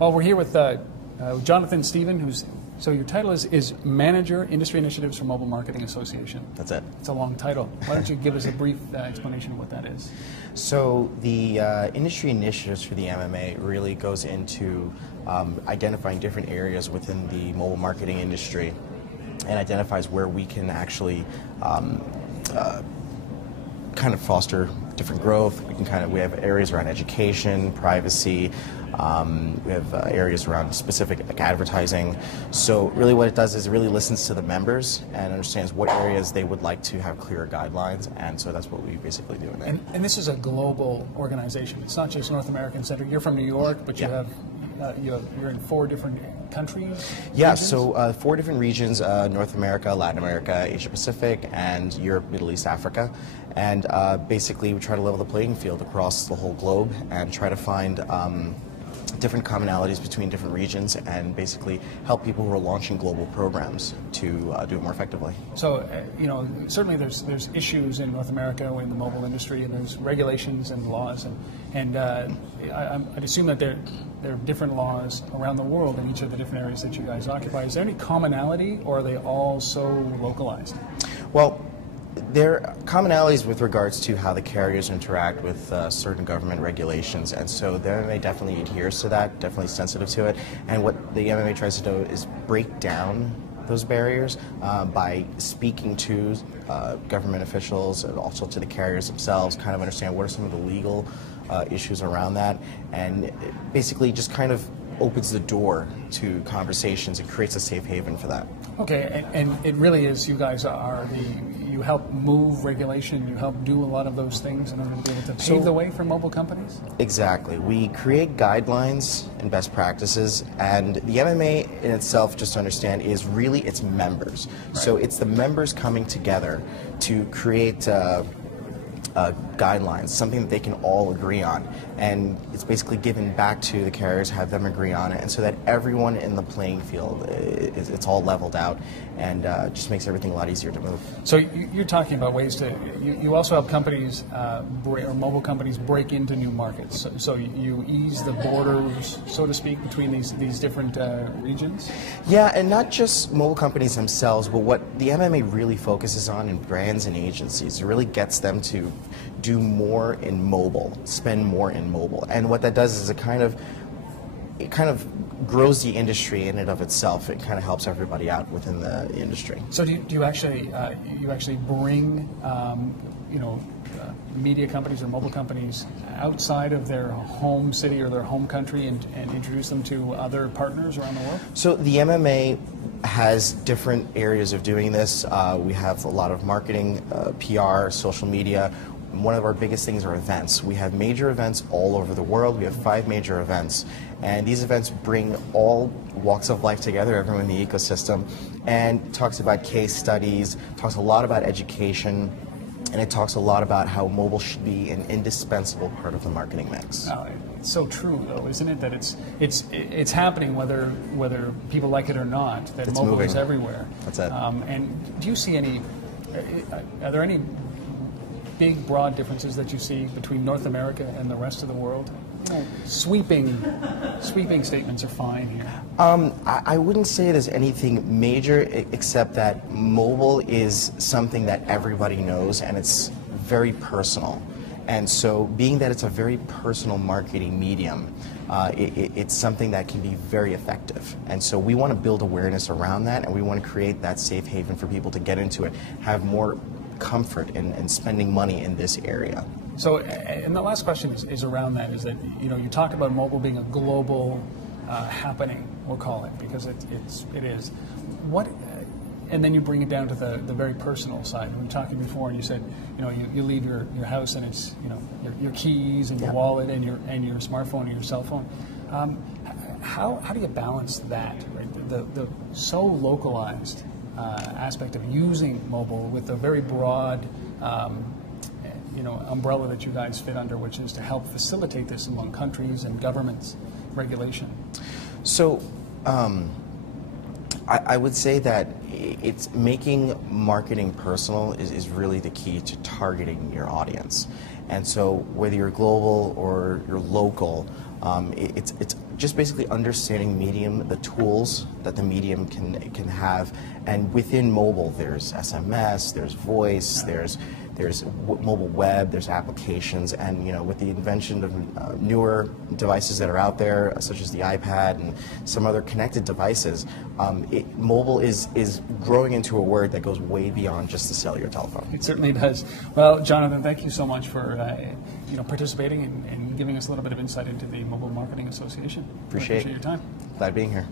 Well, we're here with Jonathan Stephen, who's, so your title is Manager, Industry Initiatives for Mobile Marketing Association. That's it. It's a long title. Why don't you give us a brief explanation of what that is? So the industry initiatives for the MMA really goes into identifying different areas within the mobile marketing industry and identifies where we can actually kind of foster different growth. We have areas around education, privacy. We have areas around specific advertising. So really what it does is it really listens to the members and understands what areas they would like to have clearer guidelines, and so that's what we basically do in there. And this is a global organization. It's not just North American centered. You're from New York, but you have you're in 4 different countries? Yeah, regions? so 4 different regions, North America, Latin America, Asia Pacific, and Europe, Middle East, Africa. And basically we try to level the playing field across the whole globe and try to find different commonalities between different regions and basically help people who are launching global programs to do it more effectively. So, certainly there's issues in North America in the mobile industry, and there's regulations and laws, and I'd assume that there are different laws around the world in each of the different areas that you guys occupy. Is there any commonality, or are they all so localized? Well, there are commonalities with regards to how the carriers interact with certain government regulations, and so the MMA definitely adheres to that, definitely sensitive to it, and what the MMA tries to do is break down those barriers by speaking to government officials and also to the carriers themselves, kind of understand what are some of the legal issues around that, and basically just kind of opens the door to conversations and creates a safe haven for that. Okay, and it really is, you guys are you help move regulation, you help do a lot of those things in order to be able to pave the way for mobile companies? Exactly. We create guidelines and best practices, and the MMA in itself, just to understand, is really its members. Right. So it's the members coming together to create guidelines, something that they can all agree on, and it's basically given back to the carriers, have them agree on it, and so that everyone in the playing field, it's all leveled out, and just makes everything a lot easier to move. So you're talking about ways to, you also help companies, or mobile companies, break into new markets, so you ease the borders, so to speak, between these different regions? Yeah, and not just mobile companies themselves, but what the MMA really focuses on in brands and agencies. It really gets them to do more in mobile, spend more in mobile, and what that does is it kind of grows the industry in and of itself. It kind of helps everybody out within the industry. So do you actually bring media companies or mobile companies outside of their home city or their home country and introduce them to other partners around the world? So the MMA has different areas of doing this. We have a lot of marketing, PR, social media. One of our biggest things are events. We have major events all over the world. We have 5 major events, and these events bring all walks of life together, everyone in the ecosystem, and talks about case studies, talks a lot about education, and it talks a lot about how mobile should be an indispensable part of the marketing mix. It's so true, though, isn't it? That it's happening whether people like it or not. That it's mobile moving. is everywhere. That's it. And do you see any? Are there any big, broad differences that you see between North America and the rest of the world? Sweeping statements are fine here. I wouldn't say there's anything major except that mobile is something that everybody knows, and it's very personal. And so being that it's a very personal marketing medium, it's something that can be very effective. And so we want to build awareness around that, and we want to create that safe haven for people to get into it, have more comfort in spending money in this area. So, and the last question is around that, is that, you talk about mobile being a global happening, we'll call it, because it is. And then you bring it down to the very personal side. We were talking before, and you said, you leave your house, and it's, your keys and your wallet and your smartphone and your cell phone. How do you balance that, right? The so localized aspect of using mobile with the very broad umbrella that you guys fit under, which is to help facilitate this among countries and governments, regulation? So I would say that it's making marketing personal is really the key to targeting your audience. And so whether you're global or you're local, it's just basically understanding medium, the tools that the medium can have, and within mobile, there's SMS, there's voice, there's mobile web, there's applications, and with the invention of newer devices that are out there, such as the iPad and some other connected devices, mobile is growing into a word that goes way beyond just the cellular telephone. It certainly does. Well, Jonathan, thank you so much for participating and giving us a little bit of insight into the Mobile Marketing Association. Appreciate your time. Glad being here.